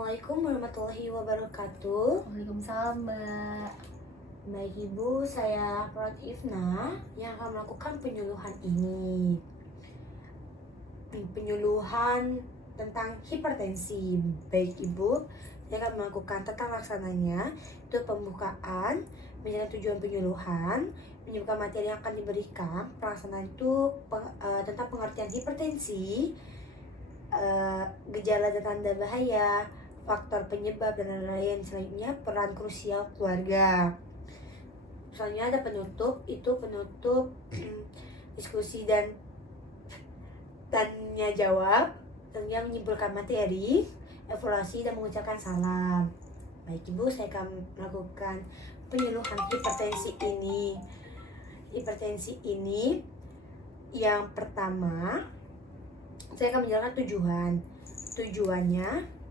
Assalamualaikum warahmatullahi wabarakatuh. Waalaikumsalam, Mbak. Baik Ibu, saya Prat Ifna yang akan melakukan penyuluhan ini. Penyuluhan tentang hipertensi. Baik Ibu, saya akan melakukan tata laksananya. Itu pembukaan, menjelaskan tujuan penyuluhan, menyebutkan materi yang akan diberikan. Pelaksanaan itu tentang pengertian hipertensi, gejala dan tanda bahaya, faktor penyebab dan lain-lain. Selanjutnya peran krusial keluarga. Selanjutnya ada penutup, itu penutup diskusi dan tanya jawab. Selanjutnya menyimpulkan materi, evaluasi dan mengucapkan salam. Baik Ibu, saya akan melakukan penyuluhan hipertensi ini yang pertama, saya akan menjelaskan tujuannya.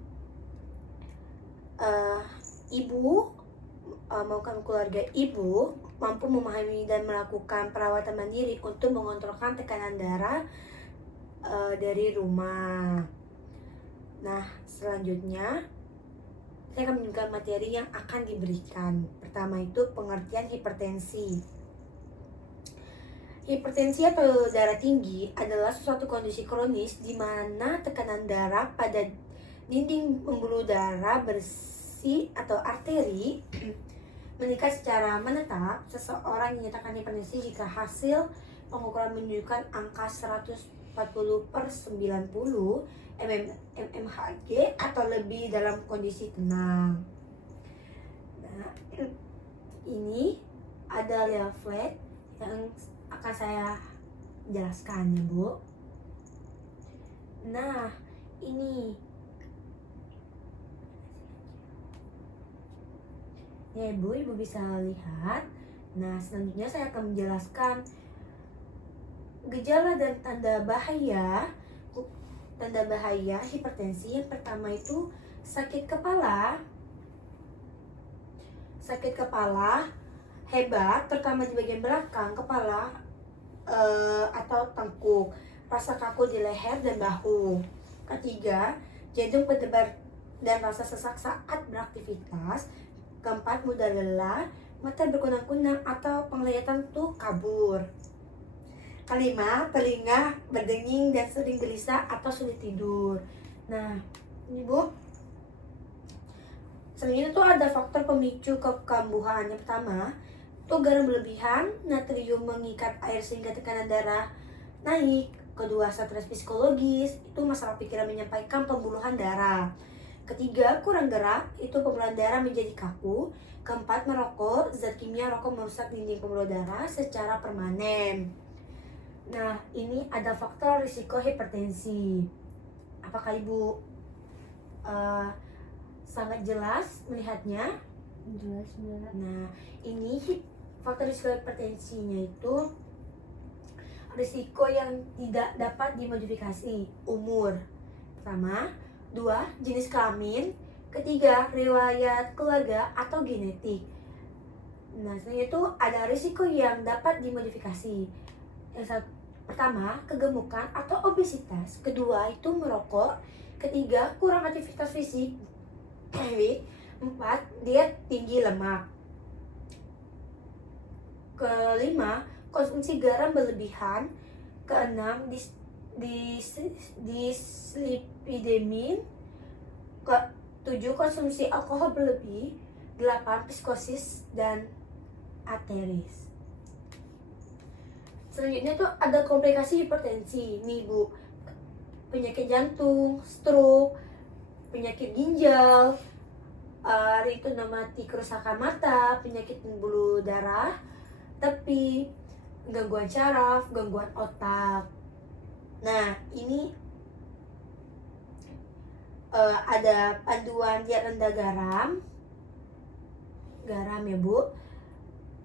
Ibu maupun keluarga Ibu mampu memahami dan melakukan perawatan mandiri untuk mengontrolkan tekanan darah dari rumah. Nah, selanjutnya saya akan menunjukkan materi yang akan diberikan. Pertama itu pengertian hipertensi. Hipertensi atau darah tinggi adalah suatu kondisi kronis di mana tekanan darah pada dinding pembuluh darah bersih atau arteri meningkat secara menetap. Seseorang dinyatakan hipertensi jika hasil pengukuran menunjukkan angka 140/90 mmHg atau lebih dalam kondisi tenang. Nah, ini ada leaflet yang akan saya jelaskan ya Bu. Nah, ini ya Ibu bisa lihat. Nah, selanjutnya saya akan menjelaskan gejala dan tanda bahaya hipertensi. Yang pertama itu sakit kepala hebat, terutama di bagian belakang kepala atau tengkuk, rasa kaku di leher dan bahu. Ketiga, jantung berdebar dan rasa sesak saat beraktivitas. Keempat, mudah lelah, mata berkunang-kunang atau penglihatan tuh kabur. Kelima, telinga berdenging dan sering gelisah atau sulit tidur. Nah, ini Bu, selanjutnya tuh ada faktor pemicu kekambuhan. Yang pertama itu garam berlebihan, natrium mengikat air sehingga tekanan darah naik. Kedua, stres psikologis, itu masalah pikiran menyampaikan pembuluhan darah. Ketiga, kurang gerak, itu pembuluhan darah menjadi kaku. Keempat, merokok, zat kimia rokok merusak dinding pembuluh darah secara permanen. Nah, ini ada faktor risiko hipertensi. Apakah Ibu sangat jelas melihatnya? Jelas, Mbak. Nah, ini faktor risiko hipertensinya itu risiko yang tidak dapat dimodifikasi. Umur pertama. Dua, jenis kelamin. Ketiga, riwayat keluarga atau genetik. Nah, selanjutnya itu ada risiko yang dapat dimodifikasi. Pertama, kegemukan atau obesitas. Kedua, itu merokok. Ketiga, kurang aktivitas fisik. Empat, diet tinggi lemak. Kelima, konsumsi garam berlebihan. Keenam, dislipidemin. Ketujuh, konsumsi alkohol berlebih. 8, psikosis dan ateris. Selanjutnya tuh ada komplikasi hipertensi. Nih Bu, penyakit jantung, stroke, penyakit ginjal, retinopati kerusakan mata, penyakit pembuluh darah tepi, gangguan saraf, gangguan otak. Nah, ini ada panduan diet rendah garam ya Bu.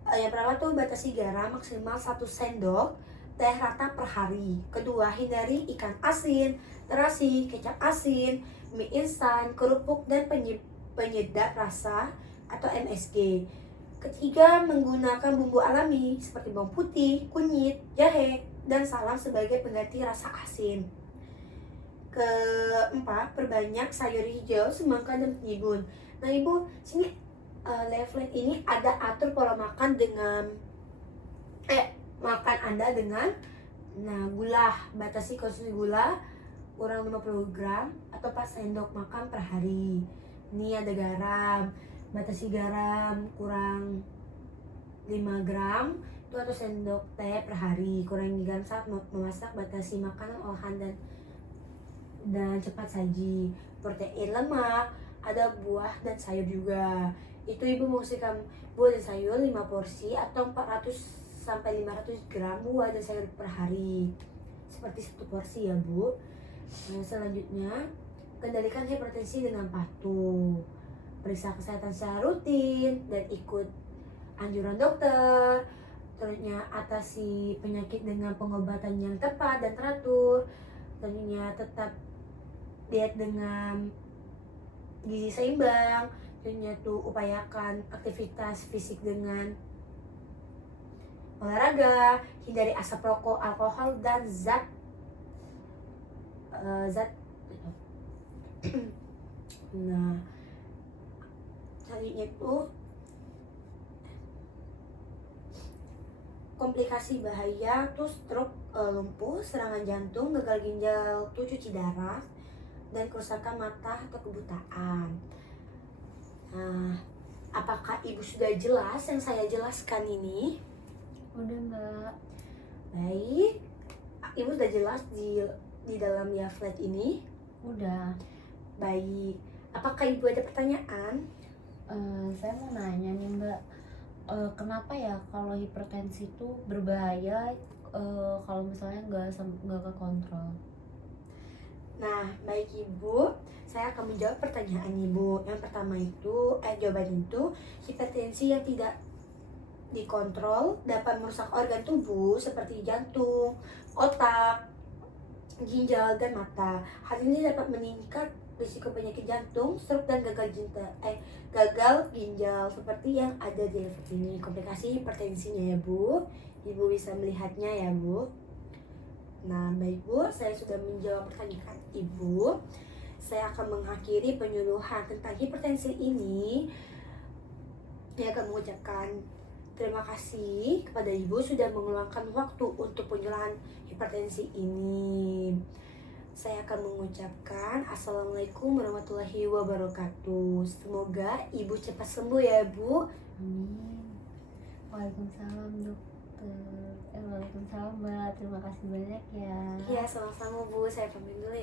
Yang pertama tuh batasi garam maksimal 1 sendok teh rata per hari. Kedua, hindari ikan asin, terasi, kecap asin, mie instan, kerupuk dan penyedap rasa atau MSG. Ketiga, menggunakan bumbu alami seperti bawang putih, kunyit, jahe, dan salam sebagai pengganti rasa asin. Keempat, perbanyak sayur hijau, semangka dan bihun. Nah Ibu, sini leaflet ini ada atur pola makan dengan makan Anda dengan gula. Batasi konsumsi gula kurang 50 gram atau 4 sendok makan per hari. Ini ada garam. Batasi garam kurang 5 gram itu atau sendok teh per hari. Kurangi garam saat memasak. Batasi makanan olahan dan cepat saji. Protein, lemak, ada buah dan sayur juga. Itu Ibu mengonsumsikan buah dan sayur 5 porsi atau 400 sampai 500 gram buah dan sayur per hari. Seperti 1 porsi ya Bu. Nah, selanjutnya, kendalikan hipertensi dengan patuh. Periksa kesehatan secara rutin dan ikut anjuran dokter. Selanjutnya, atasi penyakit dengan pengobatan yang tepat dan teratur. Selanjutnya, tetap diet dengan gizi seimbang. Selanjutnya upayakan aktivitas fisik dengan olahraga, hindari asap rokok, alkohol dan zat nah selanjutnya itu komplikasi bahaya tuh stroke, lumpuh, serangan jantung, gagal ginjal, tuh cuci darah, dan kerusakan mata atau kebutaan. Nah, apakah Ibu sudah jelas yang saya jelaskan ini? Udah Mbak. Baik, Ibu sudah jelas di dalam leaflet ini? Udah. Baik, apakah Ibu ada pertanyaan? Saya mau nanya nih Mbak, kenapa ya kalau hipertensi itu berbahaya kalau misalnya nggak ke kontrol? Nah, baik Ibu, saya akan menjawab pertanyaan Ibu. Yang pertama itu, jawaban itu, hipertensi yang tidak dikontrol dapat merusak organ tubuh seperti jantung, otak, ginjal, dan mata. Hal ini dapat meningkat risiko penyakit jantung, stroke, dan gagal ginjal seperti yang ada di leaflet ini. Komplikasi hipertensinya ya Bu. Ibu bisa melihatnya ya Bu. Nah, baik Bu, saya sudah menjawab pertanyaan Ibu. Saya akan mengakhiri penyuluhan tentang hipertensi ini. Saya akan mengucapkan terima kasih kepada Ibu sudah meluangkan waktu untuk penyuluhan hipertensi ini. Saya akan mengucapkan Assalamualaikum warahmatullahi wabarakatuh. Semoga Ibu cepat sembuh ya Bu. Amin. Waalaikumsalam dokter. Waalaikumsalam Mbak. Terima kasih banyak ya. Iya, sama-sama Bu. Saya pamit dulu ya.